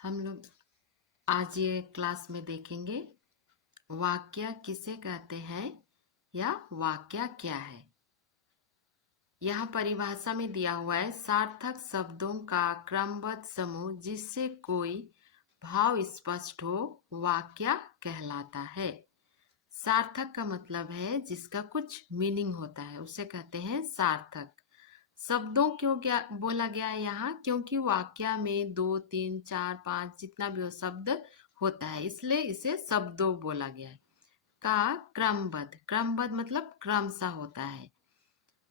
हम लोग आज ये क्लास में देखेंगे वाक्य किसे कहते हैं या वाक्य क्या है। यहाँ परिभाषा में दिया हुआ है सार्थक शब्दों का क्रमबद्ध समूह जिससे कोई भाव स्पष्ट हो वाक्य कहलाता है। सार्थक का मतलब है जिसका कुछ मीनिंग होता है, उसे कहते हैं सार्थक। शब्दों क्यों क्या बोला गया है यहाँ, क्योंकि वाक्य में 2, 3, 4, 5 जितना भी वो शब्द होता है, इसलिए इसे शब्दों बोला गया है। का क्रमबद्ध, क्रमबद्ध मतलब क्रम सा होता है।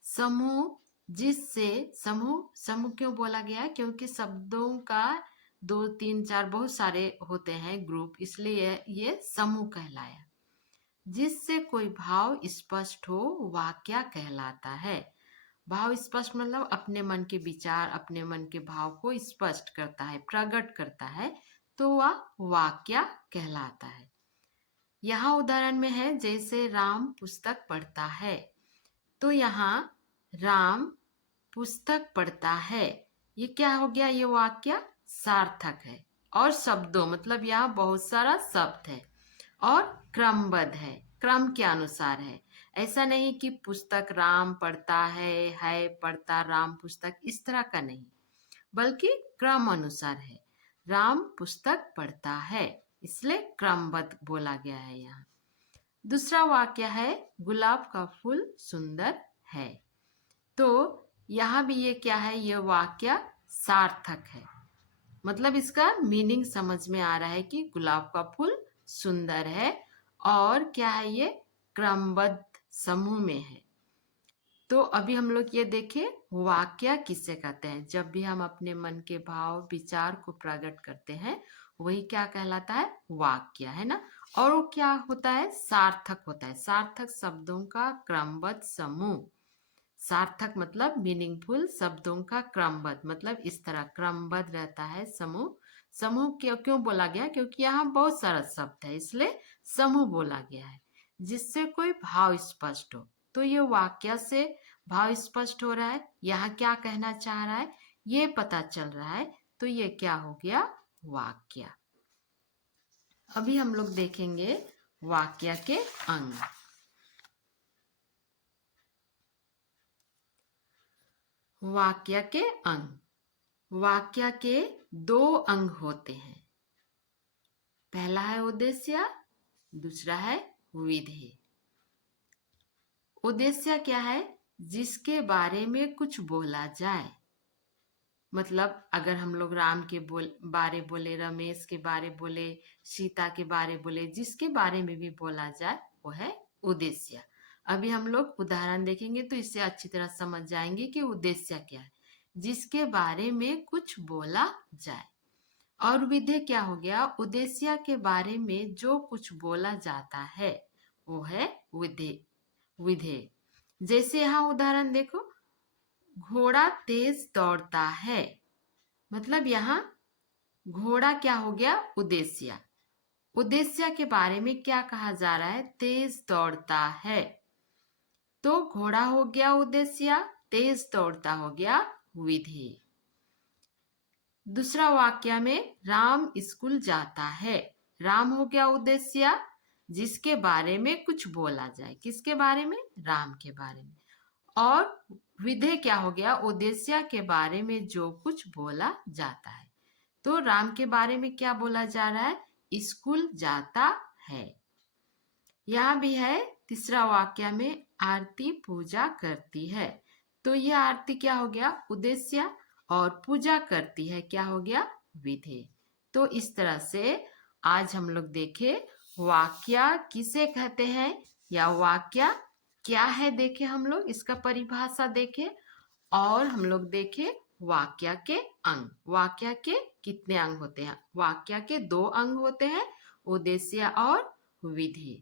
समूह, जिससे समूह, समूह क्यों बोला गया है, क्योंकि शब्दों का 2, 3, 4 बहुत सारे होते हैं ग्रुप, इसलिए ये समूह कहलाया। जिससे कोई भाव स्पष्ट हो वाक्य कहलाता है। भाव स्पष्ट मतलब अपने मन के विचार, अपने मन के भाव को स्पष्ट करता है, प्रकट करता है, तो वह वाक्य कहलाता है। यहाँ उदाहरण में है जैसे राम पुस्तक पढ़ता है, तो यहाँ राम पुस्तक पढ़ता है, ये क्या हो गया, ये वाक्य सार्थक है। और शब्दों मतलब यहाँ बहुत सारा शब्द है और क्रमबद्ध है, क्रम के अनुसार है। ऐसा नहीं कि पुस्तक राम पढ़ता है पढ़ता राम पुस्तक, इस तरह का नहीं, बल्कि क्रम अनुसार है। राम पुस्तक पढ़ता है, इसलिए क्रमबद्ध बोला गया है यहाँ। दूसरा वाक्य है गुलाब का फूल सुंदर है, तो यहाँ भी ये क्या है, ये वाक्य सार्थक है। मतलब इसका मीनिंग समझ में आ रहा है कि गुलाब का फूल सुंदर है और क्या है, ये क्रमबद्ध समूह में है। तो अभी हम लोग ये देखें वाक्य किसे कहते हैं। जब भी हम अपने मन के भाव विचार को प्रकट करते हैं वही क्या कहलाता है, वाक्य, है ना। और वो क्या होता है, सार्थक होता है। सार्थक शब्दों का क्रमबद्ध समूह। सार्थक मतलब मीनिंगफुल, शब्दों का क्रमबद्ध मतलब इस तरह क्रमबद्ध रहता है समूह। समूह क्यों क्यों बोला गया, क्योंकि यहाँ बहुत सारा शब्द है, इसलिए समूह बोला गया है। जिससे कोई भाव स्पष्ट हो, तो ये वाक्य से भाव स्पष्ट हो रहा है, यहाँ क्या कहना चाह रहा है ये पता चल रहा है, तो ये क्या हो गया, वाक्य। अभी हम लोग देखेंगे वाक्य के अंग। वाक्य के अंग। वाक्य के 2 अंग होते हैं। पहला है उद्देश्य, दूसरा है विधेय। उद्देश्य क्या है, जिसके बारे में कुछ बोला जाए। मतलब अगर हम लोग राम के बारे बोले, रमेश के बारे बोले, सीता के बारे बोले, जिसके बारे में भी बोला जाए वो है उद्देश्य। अभी हम लोग उदाहरण देखेंगे तो इससे अच्छी तरह समझ जाएंगे कि उद्देश्य क्या है, जिसके बारे में कुछ बोला जाए। और विधेय क्या हो गया, उद्देश्य के बारे में जो कुछ बोला जाता है वो है विधेय। विधेय जैसे यहाँ उदाहरण देखो, घोड़ा तेज दौड़ता है, मतलब यहाँ घोड़ा क्या हो गया, उद्देश्य। उद्देश्य के बारे में क्या कहा जा रहा है, तेज दौड़ता है, तो घोड़ा हो गया उद्देश्य, तेज दौड़ता हो गया विधेय। दूसरा वाक्य में राम स्कूल जाता है, राम हो गया उद्देश्य, जिसके बारे में कुछ बोला जाए, किसके बारे में, राम के बारे में। और विधेय क्या हो गया, उद्देश्य के बारे में जो कुछ बोला जाता है। तो राम के बारे में क्या बोला जा रहा है, स्कूल जाता है। यहाँ भी है तीसरा वाक्य में आरती पूजा करती है, तो यह आरती क्या हो गया, उद्देश्य, और पूजा करती है क्या हो गया, विधेय। तो इस तरह से आज हम लोग देखे वाक्य किसे कहते हैं या वाक्य क्या है, देखे हम लोग इसका परिभाषा देखे, और हम लोग देखे वाक्य के अंग। वाक्य के कितने अंग होते हैं, वाक्य के 2 अंग होते हैं, उद्देश्य और विधेय।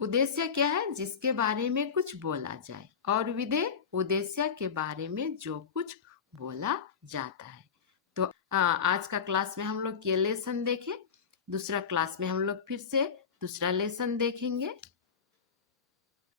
उद्देश्य क्या है, जिसके बारे में कुछ बोला जाए, और विधेय उद्देश्य के बारे में जो कुछ बोला जाता है। तो आज का क्लास में हम लोग ये लेसन देखे, दूसरा क्लास में हम लोग फिर से दूसरा लेसन देखेंगे।